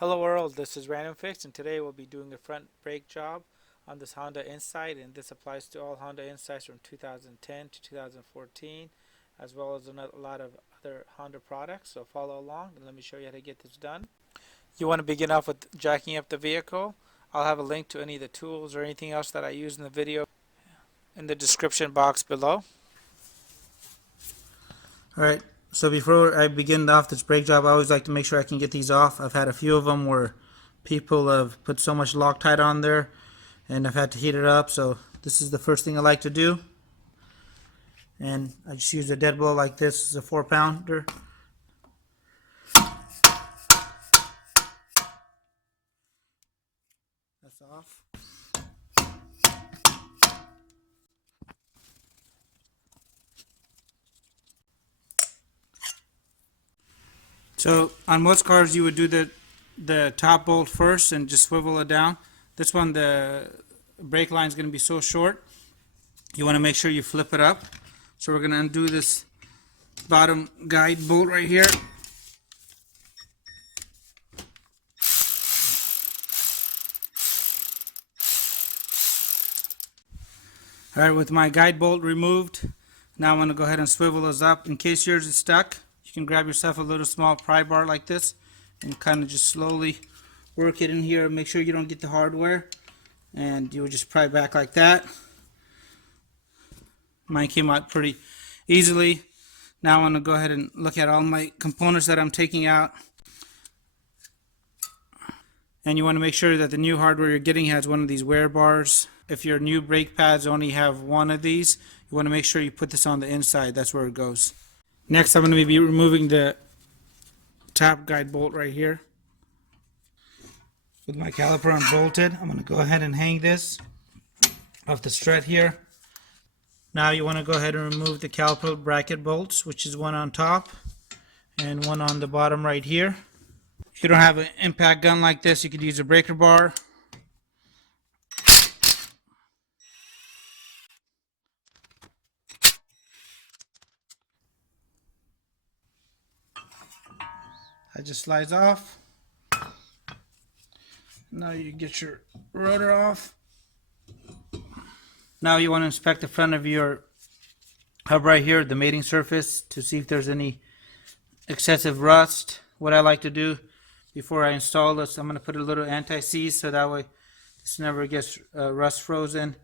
Hello world, this is RandomFIX and today we'll be doing a front brake job on this Honda Insight, and this applies to all Honda Insights from 2010 to 2014 as well as a lot of other Honda products. So follow along and let me show you how to get this done. You want to begin off with jacking up the vehicle. I'll have a link to any of the tools or anything else that I use in the video in the description box below. Alright, so before I begin off this brake job, I always like to make sure I can get these off. I've had a few of them where people have put so much Loctite on there and I've had to heat it up, so this is the first thing I like to do. And I just use a dead blow like this. It's a 4-pounder. That's off. So on most cars you would do the top bolt first and just swivel it down. This one, the brake line is going to be so short, you want to make sure you flip it up. So we're going to undo this bottom guide bolt right here. Alright, with my guide bolt removed, now I'm going to go ahead and swivel this up. In case yours is stuck, you can grab yourself a little small pry bar like this and kind of just slowly work it in here. Make sure you don't get the hardware, and you will just pry back like that. Mine came out pretty easily. Now I'm going to go ahead and look at all my components that I'm taking out. And you want to make sure that the new hardware you're getting has one of these wear bars. If your new brake pads only have one of these, you want to make sure you put this on the inside. That's where it goes. Next, I'm going to be removing the top guide bolt right here. With my caliper unbolted, I'm going to go ahead and hang this off the strut here. Now you want to go ahead and remove the caliper bracket bolts, which is one on top and one on the bottom right here. If you don't have an impact gun like this, you could use a breaker bar. That just slides off. Now you get your rotor off. Now you want to inspect the front of your hub right here, the mating surface, to see if there's any excessive rust. What I like to do before I install this, I'm going to put a little anti-seize so that way this never gets rust frozen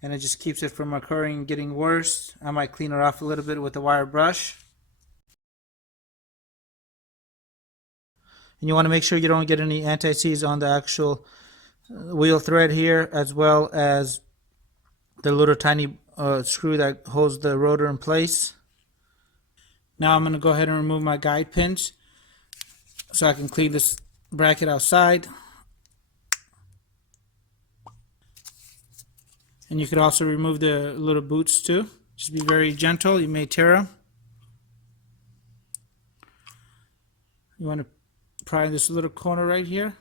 and it just keeps it from occurring and getting worse. I might clean it off a little bit with a wire brush. And you want to make sure you don't get any anti-seize on the actual wheel thread here, as well as the little tiny screw that holds the rotor in place. Now I'm going to go ahead and remove my guide pins so I can clean this bracket outside. And you could also remove the little boots too. Just be very gentle, you may tear them. You want to pry this little corner right here.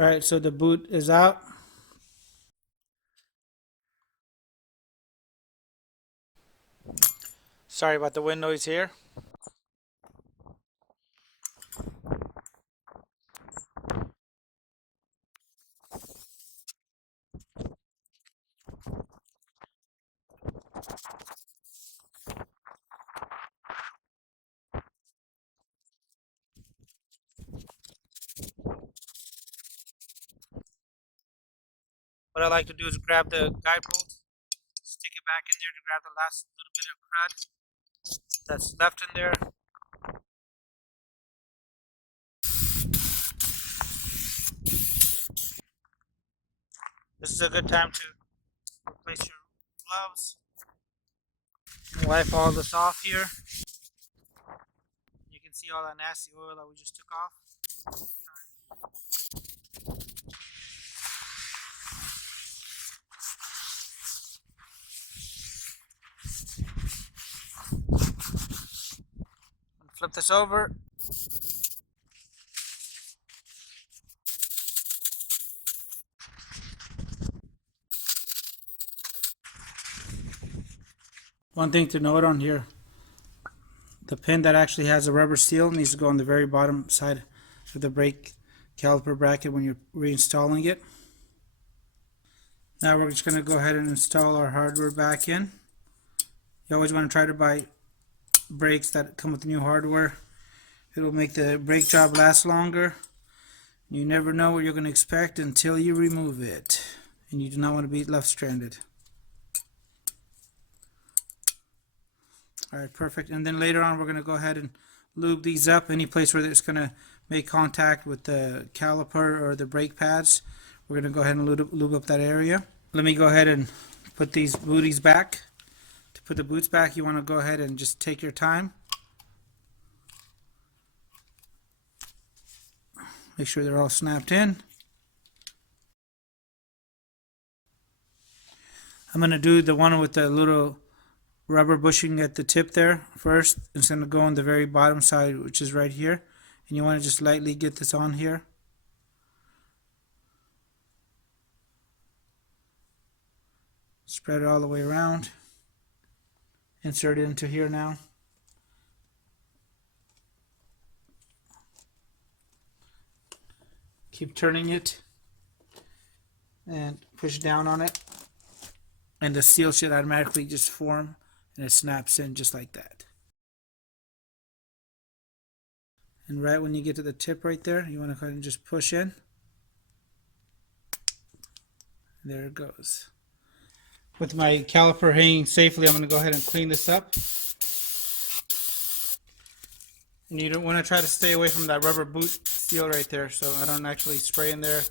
Alright, so the boot is out. Sorry about the wind noise here. What I like to do is grab the guide bolt, stick it back in there to grab the last little bit of crud that's left in there. This is a good time to replace your gloves. Wipe all this off here. You can see all that nasty oil that we just took off. Flip this over. One thing to note on here, the pin that actually has a rubber seal needs to go on the very bottom side for the brake caliper bracket when you're reinstalling it. Now we're just going to go ahead and install our hardware back in. You always want to try to buy brakes that come with new hardware. It will make the brake job last longer. You never know what you're going to expect until you remove it, and you do not want to be left stranded. Alright, perfect. And then later on we're going to go ahead and lube these up. Any place where it's going to make contact with the caliper or the brake pads, we're going to go ahead and lube up that area. Let me go ahead and put these booties back. To put the boots back, you want to go ahead and just take your time. Make sure they're all snapped in. I'm going to do the one with the little rubber bushing at the tip there first. It's going to go on the very bottom side, which is right here. And you want to just lightly get this on here. Spread it all the way around. Insert it into here now. Keep turning it and push down on it, and the seal should automatically just form, and it snaps in just like that. And right when you get to the tip right there, you want to go ahead and just push in. There it goes. With my caliper hanging safely, I'm going to go ahead and clean this up. And you don't want to try to stay away from that rubber boot seal right there, so I don't actually spray in there.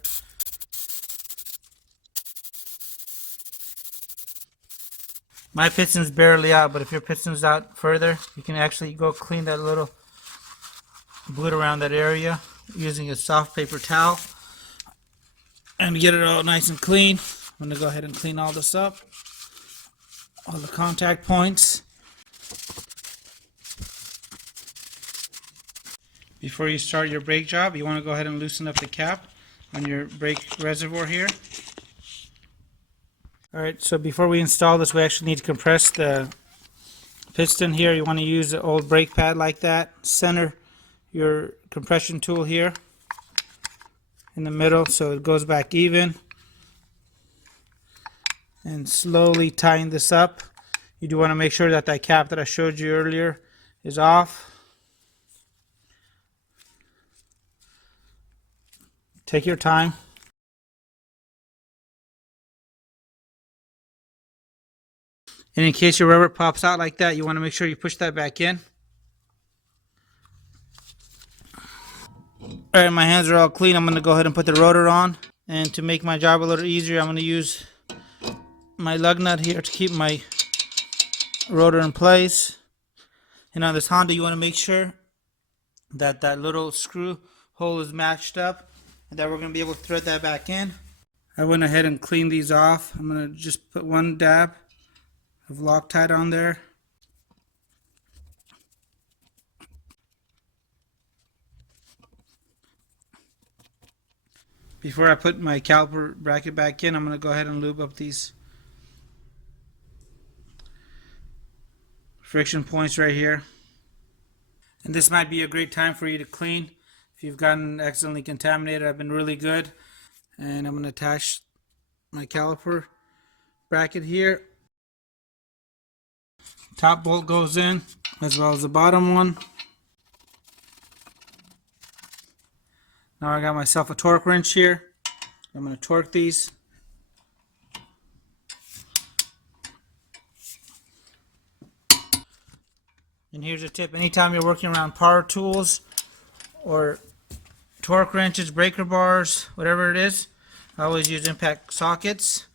My piston's barely out, but if your piston's out further, you can actually go clean that little boot around that area using a soft paper towel and get it all nice and clean. I'm going to go ahead and clean all this up, all the contact points. Before you start your brake job, you want to go ahead and loosen up the cap on your brake reservoir here. Alright, so before we install this, we actually need to compress the piston here. You want to use the old brake pad like that. Center your compression tool here in the middle so it goes back even. And slowly tighten this up. You do want to make sure that that cap that I showed you earlier is off. Take your time. And in case your rubber pops out like that, you want to make sure you push that back in. Alright, my hands are all clean. I'm going to go ahead and put the rotor on. And to make my job a little easier, I'm going to use my lug nut here to keep my rotor in place. And on this Honda, you want to make sure that that little screw hole is matched up, and that we're going to be able to thread that back in. I went ahead and cleaned these off. I'm going to just put one dab of Loctite on there. Before I put my caliper bracket back in, I'm going to go ahead and lube up these friction points right here. And this might be a great time for you to clean. If you've gotten accidentally contaminated, I've been really good. And I'm going to attach my caliper bracket here. Top bolt goes in, as well as the bottom one. Now I got myself a torque wrench here. I'm going to torque these. And here's a tip. Anytime you're working around power tools or torque wrenches, breaker bars, whatever it is, I always use impact sockets.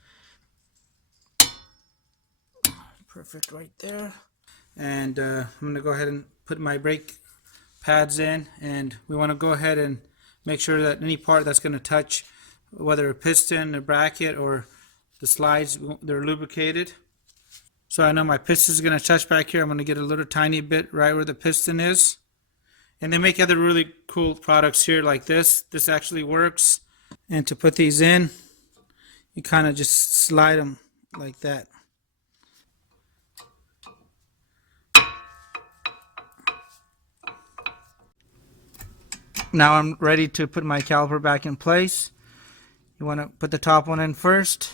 Perfect right there. And I'm going to go ahead and put my brake pads in. And we want to go ahead and make sure that any part that's going to touch, whether a piston, a bracket, or the slides, they're lubricated. So I know my piston is going to touch back here. I'm going to get a little tiny bit right where the piston is. And they make other really cool products here like this. This actually works. And to put these in, you kind of just slide them like that. Now I'm ready to put my caliper back in place. You want to put the top one in first.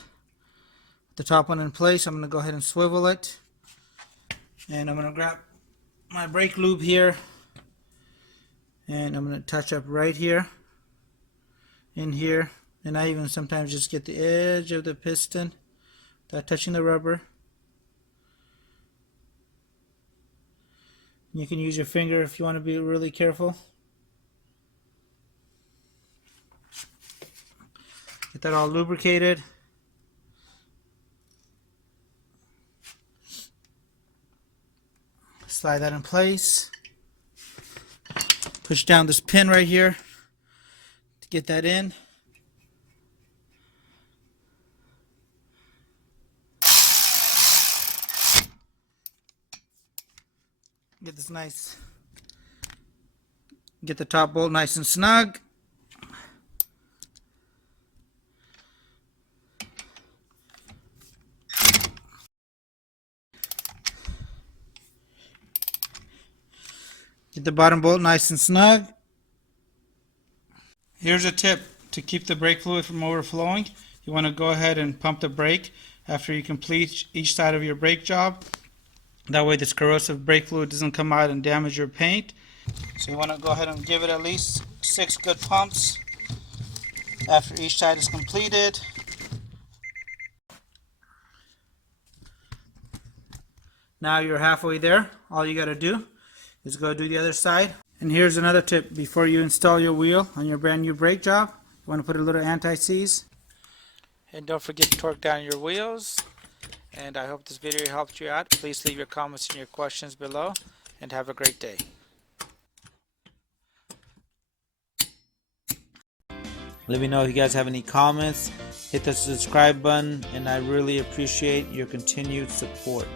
Put the top one in place. I'm going to go ahead and swivel it. And I'm going to grab my brake lube here. And I'm going to touch up right here. In here. And I even sometimes just get the edge of the piston without touching the rubber. You can use your finger if you want to be really careful. Get that all lubricated. Slide that in place. Push down this pin right here to get that in. Get this nice. Get the top bolt nice and snug. Get the bottom bolt nice and snug. Here's a tip to keep the brake fluid from overflowing. You want to go ahead and pump the brake after you complete each side of your brake job. That way this corrosive brake fluid doesn't come out and damage your paint. So you want to go ahead and give it at least 6 good pumps after each side is completed. Now you're halfway there. All you got to do is go do the other side. And here's another tip before you install your wheel on your brand new brake job. You want to put a little anti-seize. And don't forget to torque down your wheels. And I hope this video helped you out. Please leave your comments and your questions below. And have a great day. Let me know if you guys have any comments. Hit the subscribe button, and I really appreciate your continued support.